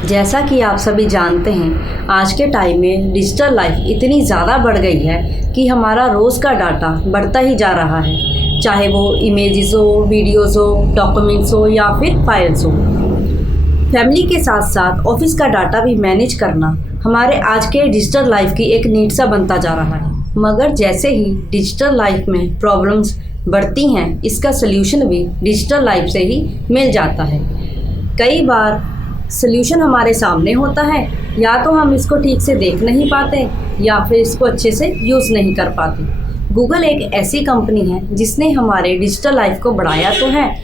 जैसा कि आप सभी जानते हैं, आज के टाइम में डिजिटल लाइफ इतनी ज़्यादा बढ़ गई है कि हमारा रोज़ का डाटा बढ़ता ही जा रहा है, चाहे वो इमेजेस हो, वीडियोस हो, डॉक्यूमेंट्स हो या फिर फाइल्स हो। फैमिली के साथ साथ ऑफिस का डाटा भी मैनेज करना हमारे आज के डिजिटल लाइफ की एक नीड सा बनता जा रहा है। मगर जैसे ही डिजिटल लाइफ में प्रॉब्लम्स बढ़ती हैं, इसका सल्यूशन भी डिजिटल लाइफ से ही मिल जाता है। कई बार सल्यूशन हमारे सामने होता है, या तो हम इसको ठीक से देख नहीं पाते या फिर इसको अच्छे से यूज़ नहीं कर पाते। गूगल एक ऐसी कंपनी है जिसने हमारे डिजिटल लाइफ को बढ़ाया तो है,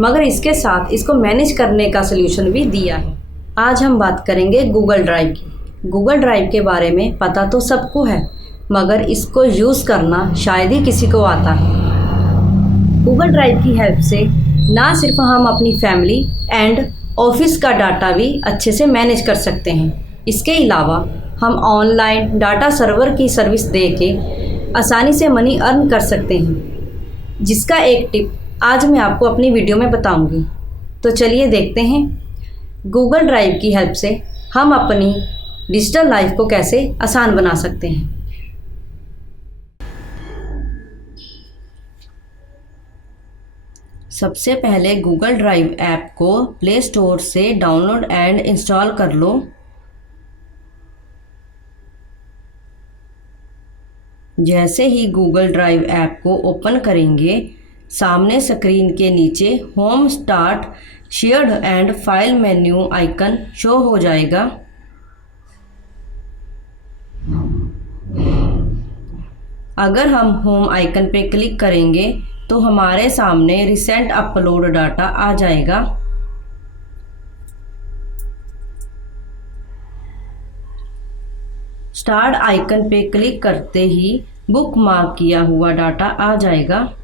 मगर इसके साथ इसको मैनेज करने का सल्यूशन भी दिया है। आज हम बात करेंगे गूगल ड्राइव की। गूगल ड्राइव के बारे में पता तो सबको है, मगर इसको यूज़ करना शायद ही किसी को आता है। गूगल ड्राइव की हेल्प से ना सिर्फ हम अपनी फैमिली एंड ऑफिस का डाटा भी अच्छे से मैनेज कर सकते हैं, इसके अलावा हम ऑनलाइन डाटा सर्वर की सर्विस दे के आसानी से मनी अर्न कर सकते हैं, जिसका एक टिप आज मैं आपको अपनी वीडियो में बताऊंगी। तो चलिए देखते हैं गूगल ड्राइव की हेल्प से हम अपनी डिजिटल लाइफ को कैसे आसान बना सकते हैं। सबसे पहले गूगल ड्राइव ऐप को प्ले स्टोर से डाउनलोड एंड इंस्टॉल कर लो। जैसे ही गूगल ड्राइव ऐप को ओपन करेंगे, सामने स्क्रीन के नीचे home, start, shared and file menu icon show हो जाएगा। अगर हम होम आइकन पे क्लिक करेंगे तो हमारे सामने रिसेंट अपलोड डाटा आ जाएगा। स्टार्ट आइकन पे क्लिक करते ही बुक मार्क किया हुआ डाटा आ जाएगा।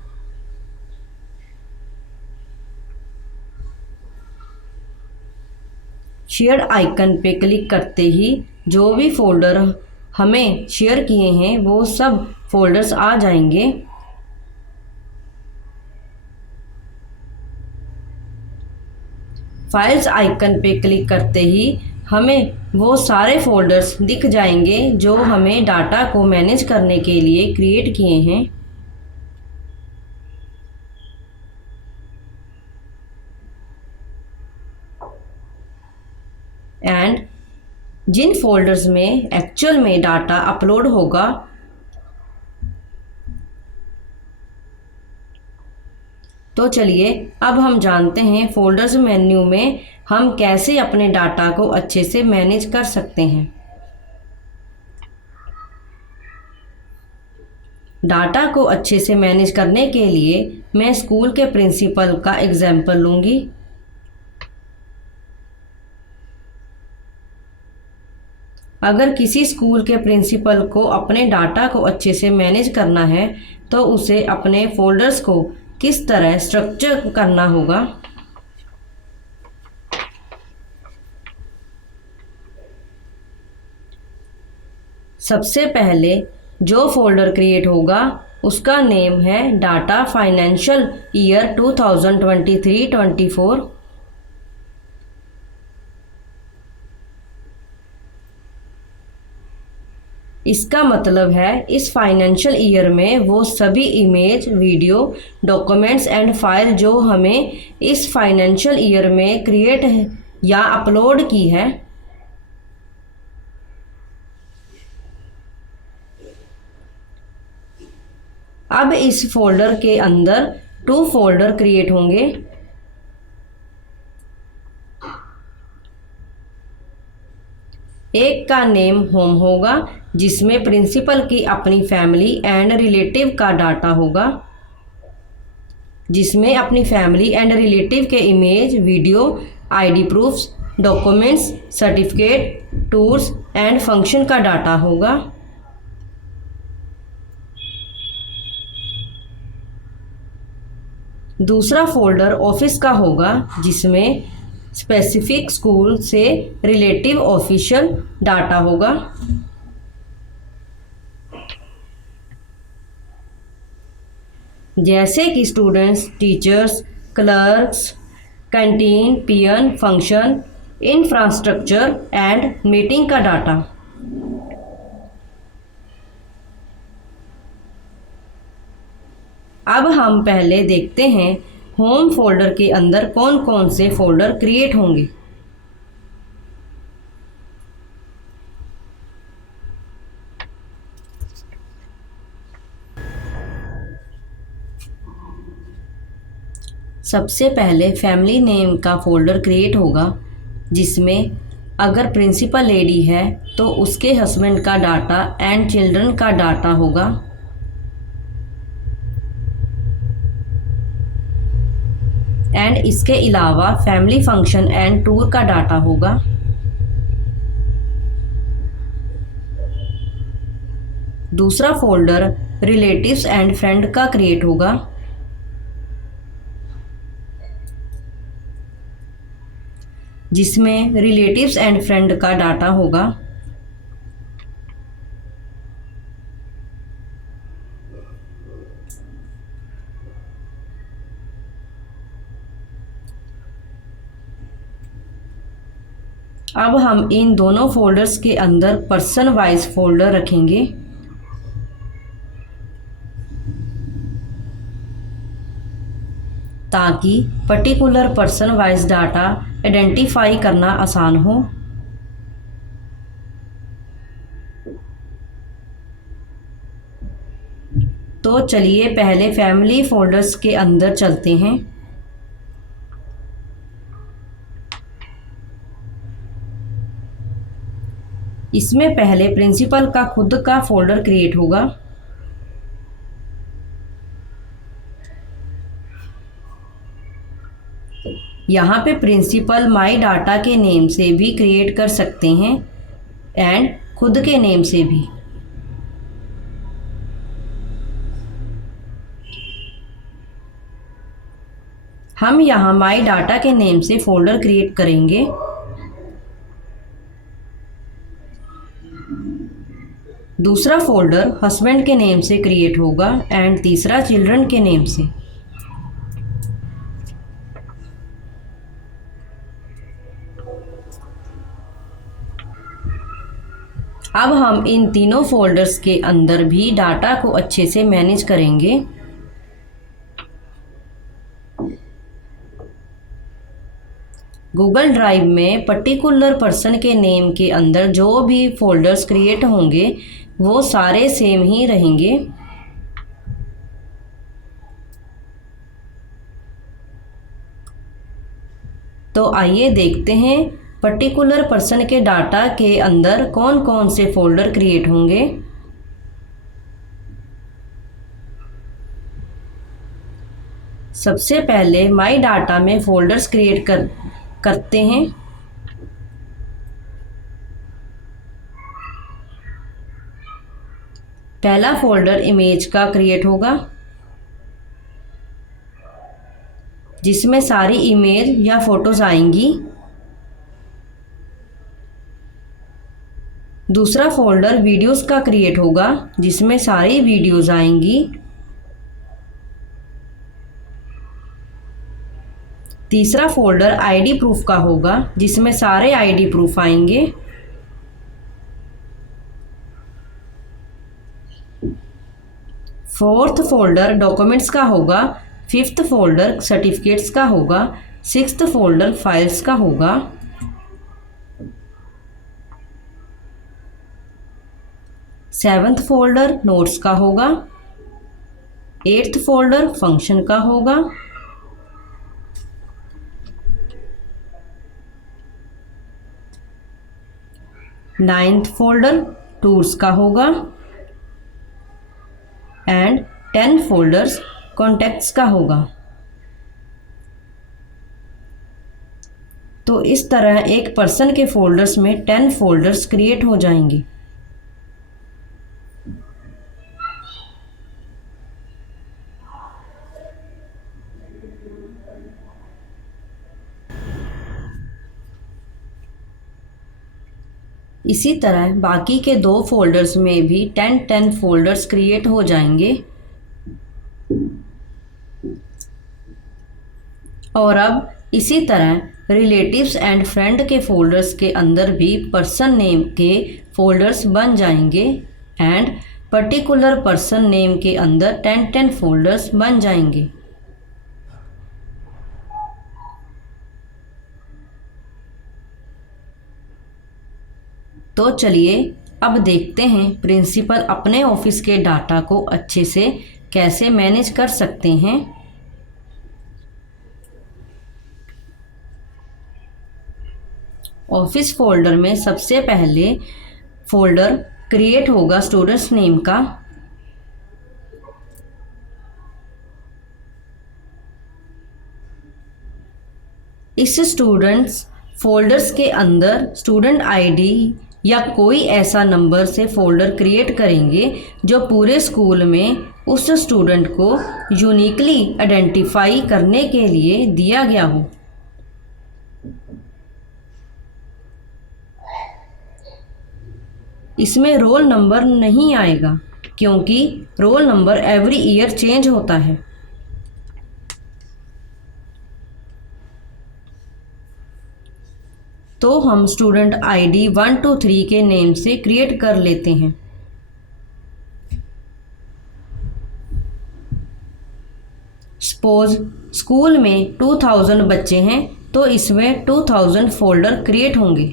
शेयर आइकन पे क्लिक करते ही जो भी फोल्डर हमें शेयर किए हैं वो सब फोल्डर्स आ जाएंगे। फाइल्स आइकन पे क्लिक करते ही हमें वो सारे फोल्डर्स दिख जाएंगे जो हमें डाटा को मैनेज करने के लिए क्रिएट किए हैं। एंड जिन फोल्डर्स में एक्चुअल में डाटा अपलोड होगा तो चलिए अब हम जानते हैं फोल्डर्स मेन्यू में हम कैसे अपने डाटा को अच्छे से मैनेज कर सकते हैं। डाटा को अच्छे से मैनेज करने के लिए मैं स्कूल के प्रिंसिपल का एग्जाम्पल लूँगी। अगर किसी स्कूल के प्रिंसिपल को अपने डाटा को अच्छे से मैनेज करना है तो उसे अपने फोल्डर्स को किस तरह स्ट्रक्चर करना होगा। सबसे पहले जो फोल्डर क्रिएट होगा उसका नेम है डाटा फाइनेंशियल ईयर 2023-24। इसका मतलब है इस फाइनेंशियल ईयर में वो सभी image, video, documents and file जो हमें इस फाइनेंशियल ईयर में क्रिएट या अपलोड की है, अब इस फोल्डर के अंदर 2 फोल्डर क्रिएट होंगे। एक का नेम होम होगा जिसमें प्रिंसिपल की अपनी फैमिली एंड रिलेटिव का डाटा होगा, जिसमें अपनी फैमिली एंड रिलेटिव के image, video, ID proofs, documents, certificate, tours and function का डाटा होगा। दूसरा फोल्डर ऑफिस का होगा जिसमें स्पेसिफिक स्कूल से रिलेटिव ऑफिशियल डाटा होगा। जैसे कि students, teachers, clerks, canteen, peon, function, infrastructure and meeting का डाटा। अब हम पहले देखते हैं होम फोल्डर के अंदर कौन कौन से फोल्डर क्रिएट होंगे। सबसे पहले फैमिली नेम का फोल्डर क्रिएट होगा, जिसमें अगर प्रिंसिपल लेडी है तो उसके हस्बैंड का डाटा एंड चिल्ड्रन का डाटा होगा। एंड इसके अलावा फैमिली फंक्शन एंड टूर का डाटा होगा। दूसरा फोल्डर रिलेटिव्स एंड फ्रेंड का क्रिएट होगा, जिसमें रिलेटिव्स एंड फ्रेंड का डाटा होगा। अब हम इन दोनों फोल्डर्स के अंदर पर्सन वाइज फोल्डर रखेंगे। ताकि particular person wise data identify करना आसान हो। तो चलिए पहले फैमिली फोल्डर्स के अंदर चलते हैं। इसमें पहले प्रिंसिपल का खुद का फोल्डर क्रिएट होगा। यहाँ पे प्रिंसिपल माई डाटा के नेम से भी क्रिएट कर सकते हैं एंड खुद के नेम से भी। हम यहाँ माई डाटा के नेम से फोल्डर क्रिएट करेंगे। दूसरा फोल्डर हस्बैंड के नेम से क्रिएट होगा एंड तीसरा चिल्ड्रन के नेम से। अब हम इन तीनों फोल्डर्स के अंदर भी डाटा को अच्छे से मैनेज करेंगे। गूगल ड्राइव में पर्टिकुलर पर्सन के नेम के अंदर जो भी फोल्डर्स क्रिएट होंगे वो सारे सेम ही रहेंगे। तो आइए देखते हैं पर्टिकुलर पर्सन के डाटा के अंदर कौन कौन से फोल्डर क्रिएट होंगे। सबसे पहले माई डाटा में फोल्डर्स क्रिएट करते हैं। पहला फोल्डर इमेज का क्रिएट होगा, जिसमें सारी इमेज या फोटोज आएंगी। दूसरा फोल्डर वीडियोस का क्रिएट होगा, जिसमें सारी वीडियोस आएंगी। तीसरा फोल्डर आईडी प्रूफ का होगा, जिसमें सारे आईडी प्रूफ आएंगे। फोर्थ फोल्डर डॉक्यूमेंट्स का होगा। फिफ्थ फोल्डर सर्टिफिकेट्स का होगा। सिक्स्थ फोल्डर फाइल्स का होगा। सेवन्थ फोल्डर नोट्स का होगा। एट्थ फोल्डर फंक्शन का होगा। नाइन्थ फोल्डर टूर्स का होगा एंड 10 फोल्डर्स कॉन्टैक्ट्स का होगा। तो इस तरह एक पर्सन के फोल्डर्स में 10 फोल्डर्स क्रिएट हो जाएंगे। इसी तरह बाकी के 2 फोल्डर्स में भी 10 फोल्डर्स क्रिएट हो जाएंगे। और अब इसी तरह रिलेटिव्स एंड फ्रेंड के फोल्डर्स के अंदर भी पर्सन नेम के फोल्डर्स बन जाएंगे एंड पर्टिकुलर पर्सन नेम के अंदर 10 फोल्डर्स बन जाएंगे। तो चलिए अब देखते हैं प्रिंसिपल अपने ऑफिस के डाटा को अच्छे से कैसे मैनेज कर सकते हैं। ऑफिस फोल्डर में सबसे पहले फोल्डर क्रिएट होगा स्टूडेंट्स नेम का। इस स्टूडेंट्स फोल्डर्स के अंदर स्टूडेंट आईडी या कोई ऐसा नंबर से फोल्डर क्रिएट करेंगे जो पूरे स्कूल में उस स्टूडेंट को यूनिकली आइडेंटिफाई करने के लिए दिया गया हो। इसमें रोल नंबर नहीं आएगा क्योंकि roll number every year change होता है। तो हम स्टूडेंट आईडी 1 2 3 के नेम से क्रिएट कर लेते हैं। सपोज स्कूल में 2000 बच्चे हैं तो इसमें 2000 फोल्डर क्रिएट होंगे।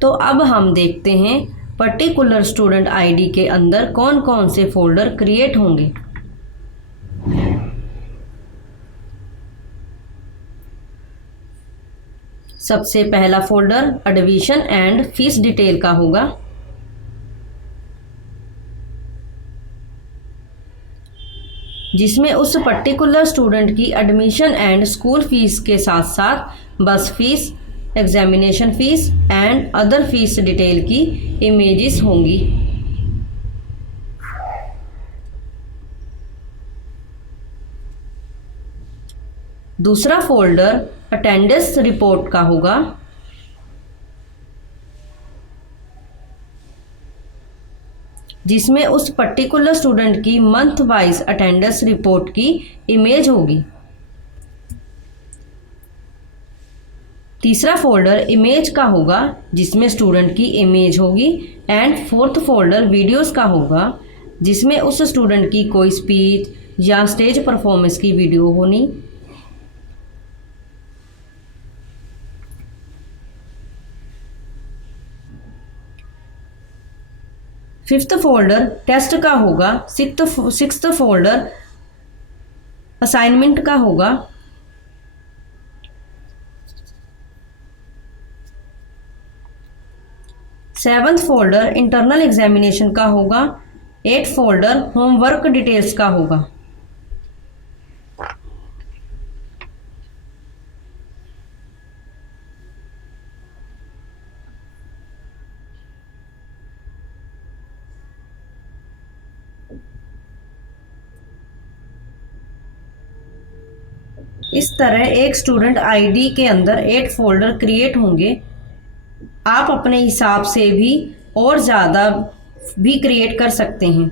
तो अब हम देखते हैं पर्टिकुलर स्टूडेंट आईडी के अंदर कौन कौन से फोल्डर क्रिएट होंगे। सबसे पहला folder admission and fees detail का होगा। जिसमें उस पर्टिकुलर स्टूडेंट की एडमिशन एंड स्कूल फीस के साथ साथ बस fees, examination fees and other fees detail की इमेजेस होंगी। दूसरा फोल्डर अटेंडेंस रिपोर्ट का होगा। जिसमें उस पर्टिकुलर स्टूडेंट की मंथ वाइज अटेंडेंस रिपोर्ट की इमेज होगी। तीसरा फोल्डर इमेज का होगा जिसमें स्टूडेंट की इमेज होगी एंड फोर्थ फोल्डर वीडियोस का होगा जिसमें उस स्टूडेंट की कोई स्पीच या स्टेज परफॉर्मेंस की वीडियो होनी। फिफ्थ फोल्डर टेस्ट का होगा। सिक्स्थ फोल्डर असाइनमेंट का होगा। सेवंथ फोल्डर इंटरनल एग्जामिनेशन का होगा। 8th फोल्डर होमवर्क डिटेल्स का होगा। इस तरह एक स्टूडेंट आईडी के अंदर 8 फोल्डर क्रिएट होंगे। आप अपने हिसाब से भी और ज़्यादा भी क्रिएट कर सकते हैं।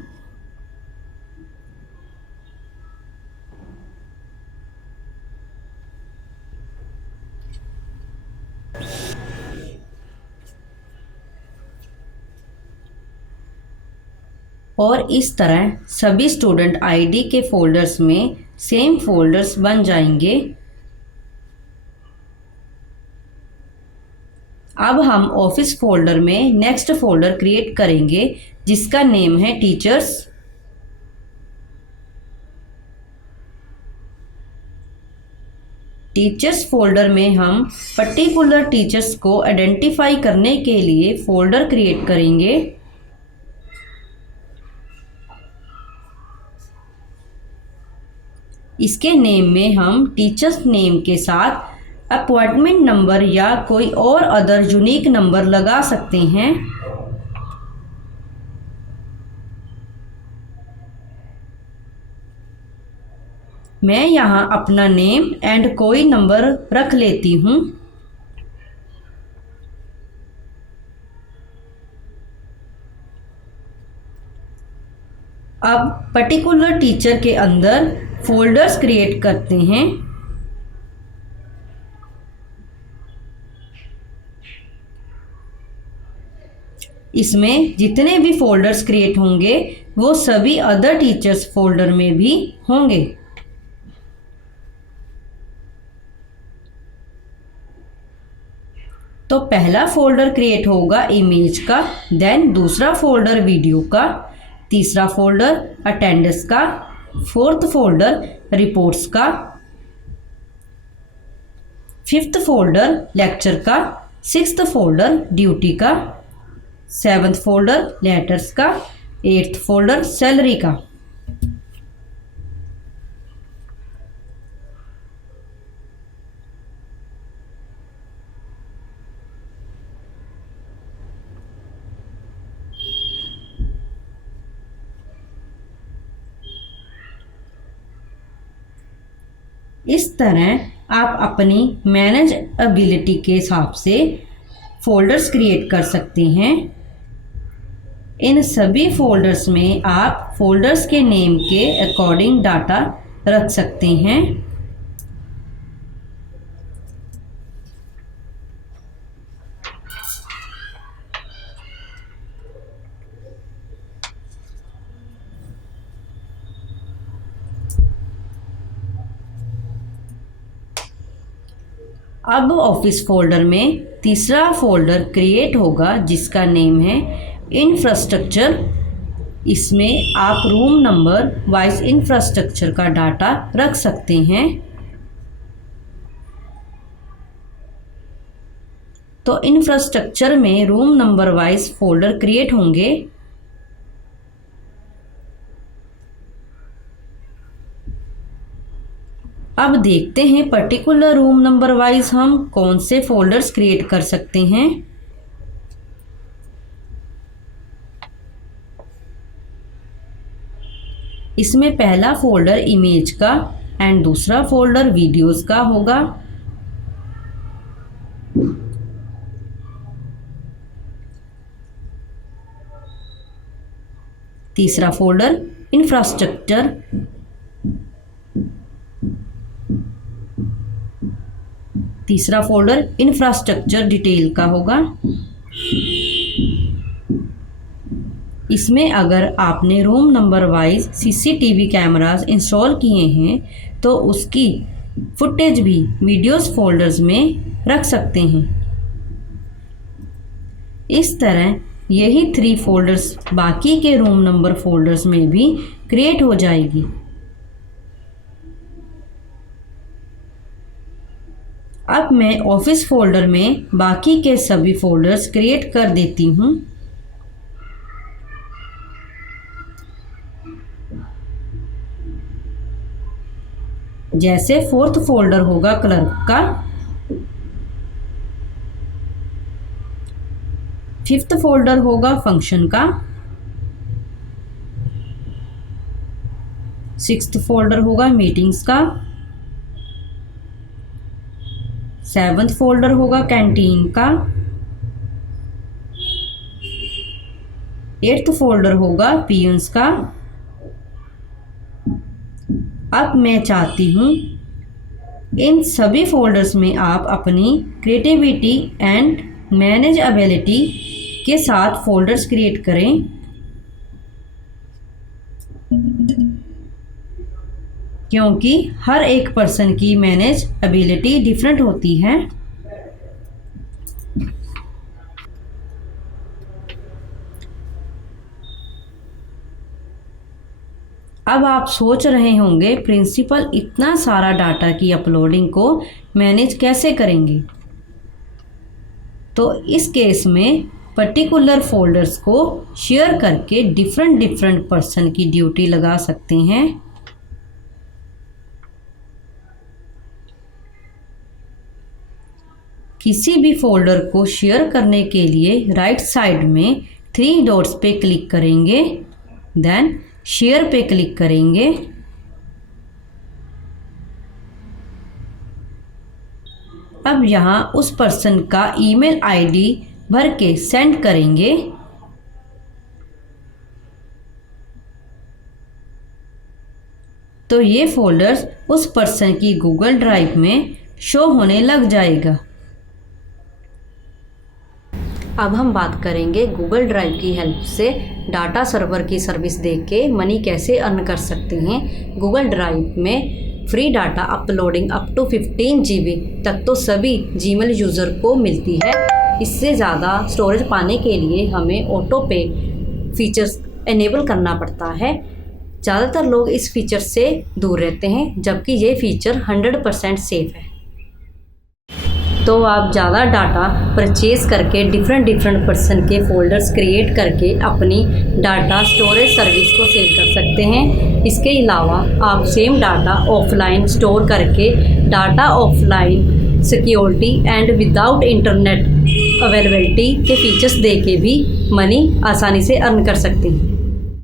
और इस तरह सभी स्टूडेंट आईडी के फोल्डर्स में सेम फोल्डर्स बन जाएंगे। अब हम ऑफिस फोल्डर में नेक्स्ट फोल्डर क्रिएट करेंगे जिसका नेम है टीचर्स। टीचर्स फोल्डर में हम पर्टिकुलर टीचर्स को आइडेंटिफाई करने के लिए फोल्डर क्रिएट करेंगे। इसके नेम में हम टीचर्स नेम के साथ अपॉइंटमेंट नंबर या कोई और अदर यूनिक नंबर लगा सकते हैं। मैं यहाँ अपना नेम एंड कोई नंबर रख लेती हूँ। अब पर्टिकुलर टीचर के अंदर फोल्डर्स क्रिएट करते हैं। इसमें जितने भी फोल्डर्स क्रिएट होंगे वो सभी अदर टीचर्स फोल्डर में भी होंगे। तो पहला फोल्डर क्रिएट होगा इमेज का, देन दूसरा फोल्डर वीडियो का, तीसरा फोल्डर अटेंडेंस का, फोर्थ फोल्डर रिपोर्ट्स का, फिफ्थ फोल्डर लेक्चर का, सिक्स्थ फोल्डर ड्यूटी का, सेवन्थ फोल्डर लेटर्स का, एट्थ फोल्डर सैलरी का। इस तरह आप अपनी मैनेजेबिलिटी के हिसाब से फोल्डर्स क्रिएट कर सकते हैं। इन सभी फोल्डर्स में आप फोल्डर्स के नेम के अकॉर्डिंग डाटा रख सकते हैं। अब ऑफिस फोल्डर में तीसरा फोल्डर क्रिएट होगा जिसका नेम है इंफ्रास्ट्रक्चर। इसमें आप रूम नंबर वाइज इंफ्रास्ट्रक्चर का डाटा रख सकते हैं। तो इंफ्रास्ट्रक्चर में room number wise folder create होंगे। अब देखते हैं पर्टिकुलर रूम नंबर वाइज हम कौन से फोल्डर्स क्रिएट कर सकते हैं। इसमें पहला फोल्डर इमेज का एंड दूसरा फोल्डर वीडियोस का होगा। तीसरा फोल्डर इंफ्रास्ट्रक्चर, तीसरा फोल्डर इंफ्रास्ट्रक्चर डिटेल का होगा। इसमें अगर आपने room number wise CCTV cameras install किए हैं तो उसकी फुटेज भी वीडियोस फोल्डर्स में रख सकते हैं। इस तरह यही 3 फोल्डर्स बाकी के रूम नंबर फोल्डर्स में भी क्रिएट हो जाएगी। अब मैं ऑफिस फोल्डर में बाकी के सभी फोल्डर्स क्रिएट कर देती हूँ। जैसे फोर्थ फोल्डर होगा क्लर्क का, फिफ्थ फोल्डर होगा फंक्शन का, सिक्स्थ फोल्डर होगा मीटिंग्स का, सेवन्थ फोल्डर होगा कैंटीन का, एट्थ फोल्डर होगा पीएंस का। अब मैं चाहती हूँ इन सभी फोल्डर्स में आप अपनी क्रिएटिविटी एंड मैनेजेबिलिटी के साथ फोल्डर्स क्रिएट करें। क्योंकि हर एक पर्सन की मैनेजेबिलिटी डिफरेंट होती है। अब आप सोच रहे होंगे प्रिंसिपल इतना सारा डाटा की अपलोडिंग को मैनेज कैसे करेंगे। तो इस केस में पर्टिकुलर फोल्डर्स को शेयर करके डिफरेंट पर्सन की ड्यूटी लगा सकते हैं। किसी भी फोल्डर को शेयर करने के लिए राइट साइड में 3 डॉट्स पे क्लिक करेंगे, देन शेयर पे क्लिक करेंगे। अब यहाँ उस पर्सन का ईमेल आईडी भर के सेंड करेंगे। तो ये फ़ोल्डर्स उस पर्सन की गूगल ड्राइव में शो होने लग जाएगा। अब हम बात करेंगे गूगल ड्राइव की हेल्प से डाटा सर्वर की सर्विस दे के मनी कैसे अर्न कर सकते हैं। गूगल ड्राइव में free data uploading up to 15 GB तक तो सभी जीमेल यूज़र को मिलती है। इससे ज़्यादा स्टोरेज पाने के लिए हमें ऑटो पे फीचर्स इनेबल करना पड़ता है। ज़्यादातर लोग इस फीचर से दूर रहते हैं, जबकि ये फीचर 100% सेफ़ है। तो आप ज़्यादा डाटा परचेज़ करके डिफरेंट पर्सन के फ़ोल्डर्स क्रिएट करके अपनी डाटा स्टोरेज सर्विस को सेल कर सकते हैं। इसके अलावा आप सेम डाटा ऑफलाइन स्टोर करके data offline security and without internet availability के फीचर्स दे के भी मनी आसानी से अर्न कर सकते हैं।